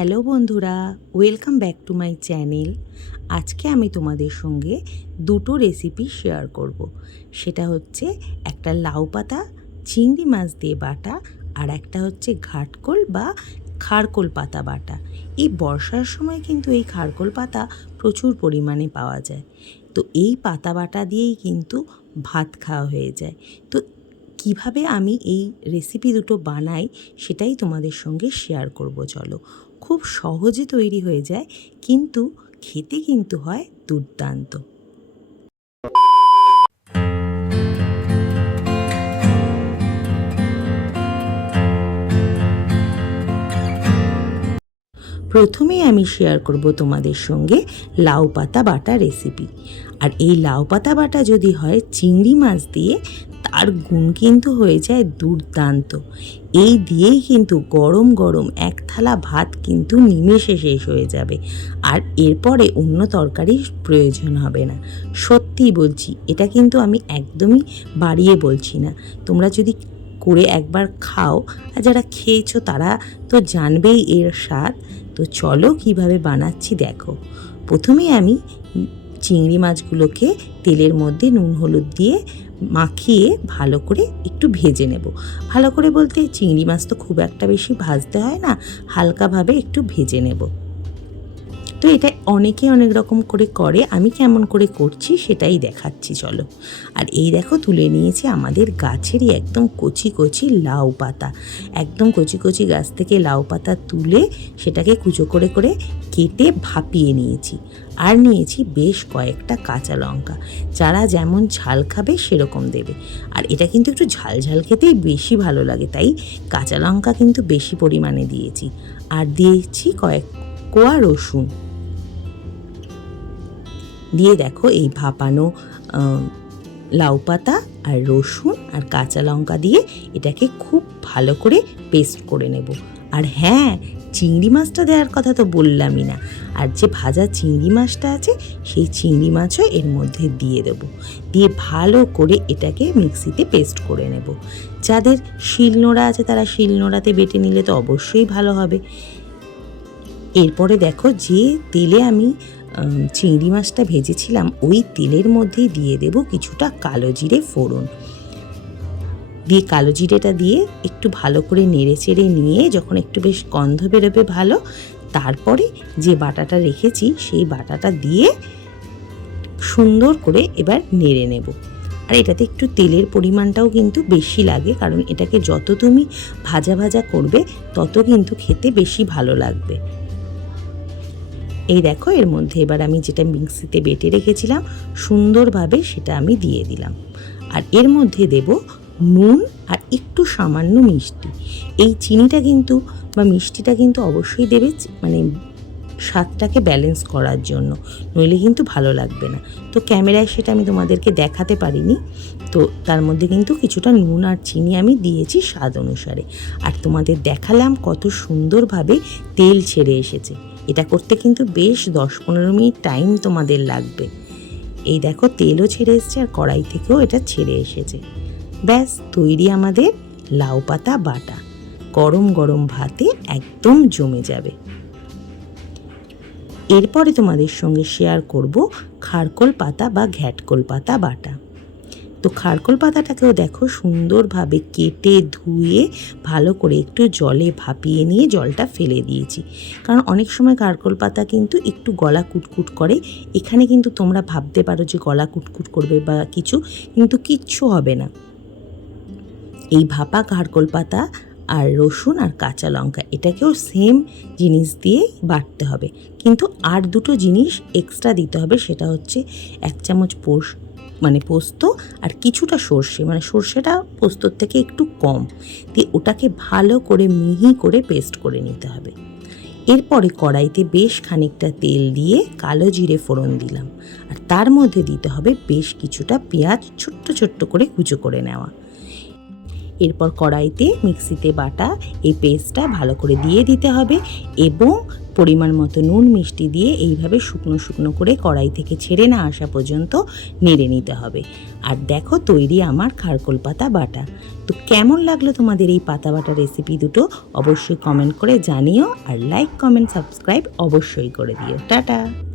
Hello বন্ধুরা, welcome back to my channel. আজকে আমি তোমাদের সঙ্গে দুটো রেসিপি শেয়ার করব। সেটা হচ্ছে একটা লাউ পাতা, চিংড়ি মাছ দিয়ে বাটা আর একটা হচ্ছে ঘাটকোল বা খারকোল পাতা বাটা। এই বর্ষার সময় কিন্তু এই খারকোল পাতা প্রচুর পরিমাণে পাওয়া যায়। তো এই পাতা বাটা দিয়েই কিন্তু ভাত খাওয়া হয়ে যায়। তো কীভাবে আমি এই রেসিপি দুটো বানাই সেটাই তোমাদের সঙ্গে শেয়ার করব, চলো। খুব সহজে তৈরি হয়ে যায় কিন্তু খেতে কিন্তু হয় দুর্দান্ত। প্রথমেই আমি শেয়ার করব তোমাদের সঙ্গে লাউ পাতা বাটা রেসিপি আর এই লাউ পাতা বাটা যদি হয় চিংড়ি মাছ দিয়ে, তার গুণ কিন্তু হয়ে যায় দুর্দান্ত। এই দিয়েই কিন্তু গরম গরম এক থালা ভাত কিন্তু নিমেষে শেষ হয়ে যাবে। আর এরপরে অন্য তরকারির প্রয়োজন হবে না। সত্যি বলছি, এটা কিন্তু আমি একদমই বাড়িয়ে বলছি না। তোমরা যদি করে একবার খাও। আর যারা খেয়েছো তারা তো জানবেই এর স্বাদ। তো চলো কীভাবে বানাচ্ছি দেখো। প্রথমেই আমি চিংড়ি মাছগুলোকে তেলের মধ্যে নুন, হলুদ দিয়ে মাখিয়ে ভালো করে একটু ভেজে নেব। ভালো করে বলতে চিংড়ি মাছ তো খুব একটা বেশি ভাজতে হয় না, হালকাভাবে একটু ভেজে নেব। তো এটা অনেকে অনেক রকম করে করে, আমি কেমন করে করছি সেটাই দেখাচ্ছি, চলো। আর এই দেখো তুলে নিয়েছি আমাদের গাছেরই একদম কচি কচি লাউ পাতা। একদম কচি কচি গাছ থেকে লাউ পাতা তুলে সেটাকে কুচো করে করে কেটে ভাপিয়ে নিয়েছি। আর নিয়েছি বেশ কয়েকটা কাঁচা লঙ্কা। যারা যেমন ঝাল খাবে সেরকম দেবে। আর এটা কিন্তু একটু ঝাল ঝাল খেতেই বেশি ভালো লাগে, তাই কাঁচা লঙ্কা কিন্তু বেশি পরিমাণে দিয়েছি। আর দিয়েছি কয়েক কোয়া রসুন। দিয়ে দেখো এই ভাপানো লাউ পাতা আর রসুন আর কাঁচা লঙ্কা দিয়ে এটাকে খুব ভালো করে পেস্ট করে নেব। আর হ্যাঁ চিংড়ি মাছটা দেওয়ার কথা তো বললামই না। আর যে ভাজা চিংড়ি মাছটা আছে, সেই চিংড়ি মাছও এর মধ্যে দিয়ে দেবো। দিয়ে ভালো করে এটাকে মিক্সিতে পেস্ট করে নেব। যাদের শিলনোড়া আছে, তারা শিলনোড়াতে বেটে নিলে তো অবশ্যই ভালো হবে। এরপরে দেখো যে তেলে আমি চিংড়ি মাছটা ভেজেছিলাম, ওই তেলের মধ্যেই দিয়ে দেব কিছুটা কালো জিরে ফোড়ন। দিয়ে কালো জিরেটা দিয়ে একটু ভালো করে নেড়ে চেড়ে নিয়ে যখন একটু বেশ গন্ধ বেরোবে ভালো, তারপরে যে বাটাটা রেখেছি সেই বাটাটা দিয়ে সুন্দর করে এবার নেড়ে নেব। আর এটাতে একটু তেলের পরিমাণটাও কিন্তু বেশি লাগে, কারণ এটাকে যত তুমি ভাজা ভাজা করবে, তত কিন্তু খেতে বেশি ভালো লাগবে। এই দেখো, এর মধ্যে এবার আমি যেটা মিক্সিতে বেটে রেখেছিলাম, সুন্দরভাবে সেটা আমি দিয়ে দিলাম। আর এর মধ্যে দেব নুন আর একটু সামান্য মিষ্টি। এই চিনিটা কিন্তু, বা মিষ্টিটা কিন্তু অবশ্যই দেবে মানে স্বাদটাকে ব্যালেন্স করার জন্য। নইলে কিন্তু ভালো লাগবে না। তো ক্যামেরায় সেটা আমি তোমাদেরকে দেখাতে পারিনি। তো তার মধ্যে কিন্তু কিছুটা নুন আর চিনি আমি দিয়েছি স্বাদ অনুসারে। আর তোমাদের দেখালাম কত সুন্দরভাবে তেল ছেড়ে এসেছে। এটা করতে কিন্তু বেশ দশ পনেরো মিনিট টাইম তোমাদের লাগবে। এই দেখো, তেলও ছেড়ে এসছে আর কড়াই থেকেও এটা ছেড়ে এসেছে। ব্যাস, তৈরি আমাদের লাউ পাতা বাটা। গরম গরম ভাতে একদম জমে যাবে। এরপরে তোমাদের সঙ্গে শেয়ার করব খারকোল পাতা বা ঘ্যাটকোল পাতা বাটা। তো খারকোল পাতাটাকেও দেখো সুন্দরভাবে কেটে ধুয়ে ভালো করে একটু জলে ভাপিয়ে নিয়ে জলটা ফেলে দিয়েছি। কারণ অনেক সময় খারকোল পাতা কিন্তু একটু গলা কুটকুট করে। এখানে কিন্তু তোমরা ভাবতে পারো যে গলা কুটকুট করবে বা কিছু, কিন্তু কিচ্ছু হবে না। এই ভাপা খারকোল পাতা আর রসুন আর কাঁচা লঙ্কা, এটাকেও সেম জিনিস দিয়ে বাটতে হবে। কিন্তু আর দুটো জিনিস এক্সট্রা দিতে হবে, সেটা হচ্ছে এক চামচ পোষ মানে পোস্ত আর কিছুটা সর্ষে মানে সর্ষেটা পোস্তর থেকে একটু কম। দিয়ে ওটাকে ভালো করে মিহি করে পেস্ট করে নিতে হবে। এরপরে কড়াইতে বেশ খানিকটা তেল দিয়ে কালো জিরে ফোড়ন দিলাম। আর তার মধ্যে দিতে হবে বেশ কিছুটা পেঁয়াজ ছোট্ট ছোট্ট করে কুচো করে নেওয়া। এরপর কড়াইতে মিক্সিতে বাটা এই পেস্টটা ভালো করে দিয়ে দিতে হবে এবং পরিমাণ মতো নুন মিষ্টি দিয়ে এইভাবে শুকনো শুকনো করে কড়াই থেকে ছেড়ে না আসা পর্যন্ত নেড়ে নিতে হবে। আর দেখো তৈরি আমার খারকোল পাতা বাটা। তো কেমন লাগল তোমাদের এই পাতা বাটা রেসিপি দুটো অবশ্যই কমেন্ট করে জানিও আর লাইক, কমেন্ট, সাবস্ক্রাইব অবশ্যই করে দিও। টাটা!